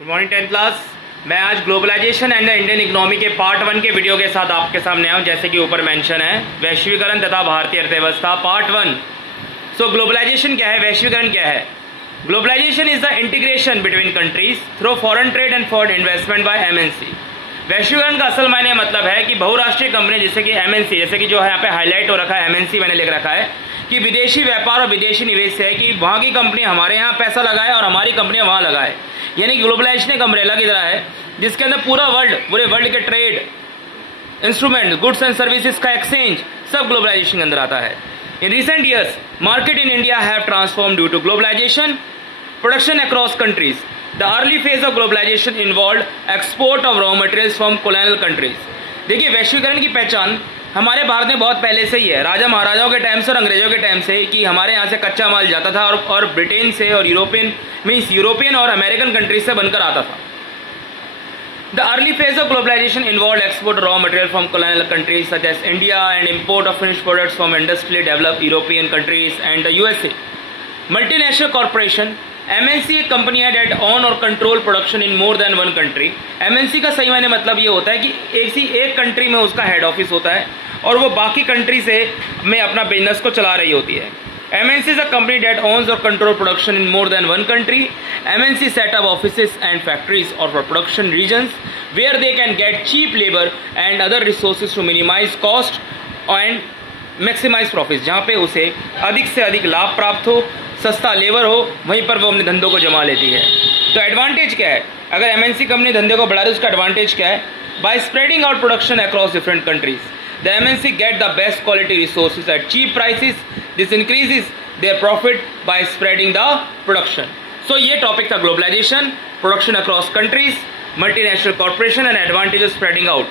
Good morning 10th class. मैं आज globalisation and the Indian economy के पार्ट 1 के वीडियो के साथ आपके सामने आया हूँ। जैसे कि ऊपर मेंशन है, वैश्वीकरण तथा भारतीय अर्थव्यवस्था पार्ट 1। सो ग्लोबलाइजेशन क्या है, वैश्वीकरण क्या है? Globalisation is the integration between countries through foreign trade and foreign investment by MNC. वैश्वीकरण का असल मायने मतलब है कि बहुराष्ट्रीय कंपनी जैसे कि एमएनसी, जैसे कि जो है यहाँ पे हाईलाइट हो रखा है एमएनसी, मैंने लिख रखा है कि विदेशी व्यापार और विदेशी निवेश से है कि वहाँ की कंपनी हमारे यहाँ पैसा लगाए और हमारी कंपनियाँ वहाँ लगाए। यानी ग्लोबलाइजेशन एक अम्ब्रेला की तरह है जिसके अंदर पूरे वर्ल्ड के trade, instrument, goods and services का एक्सचेंज सब ग्लोबलाइजेशन के अंदर आता है। In recent years market in India have transform due to globalisation production across countries. The early phase of globalisation involve export of raw materials from colonial countries. देखिए, वैश्वीकरण की पहचान हमारे भारत में बहुत पहले से ही है, राजा महाराजाओं के टाइम से और अंग्रेजों के टाइम से, कि हमारे यहाँ से कच्चा माल जाता था और ब्रिटेन से और यूरोपियन और अमेरिकन कंट्रीज से बनकर आता था। The early phase of globalization involved export of raw material from colonial countries such as India and import of finished products from industrially developed European countries and the USA. Multinational corporation MNC एक company है that own और control production in more than one country. MNC का सही मायने मतलब ये होता है कि एक कंट्री में उसका हेड ऑफिस होता है और वो बाकी कंट्री से में अपना बिजनेस को चला रही होती है। MNC is a company that owns or control production in more than one country. MNC set up offices and factories or for production regions where they can get cheap labor and other resources to minimize cost and maximize profits. जहाँ पे उसे अधिक से अधिक लाभ प्राप्त हो, सस्ता लेबर हो, वहीं पर वो अपने धंधों को जमा लेती है। तो एडवांटेज क्या है? अगर MNC कंपनी धंधे को बढ़ा रही है, उसका एडवांटेज क्या है? By spreading out production across different countries, the MNC get the best quality resources at cheap prices. This increases their profit by spreading the production. So ये टॉपिक था globalisation, production across countries, multinational corporation and advantage of spreading out.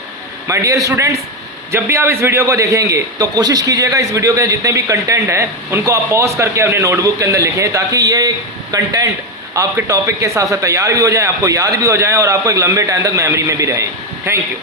My dear students, जब भी आप इस video को देखेंगे तो कोशिश कीजिएगा इस वीडियो के जितने भी कंटेंट हैं उनको आप पॉज करके अपने नोटबुक के अंदर लिखें, ताकि ये कंटेंट आपके टॉपिक के साथ साथ तैयार भी हो जाए, आपको याद भी हो जाए और आपको एक लंबे टाइम तक मेमोरी में भी रहें। Thank you.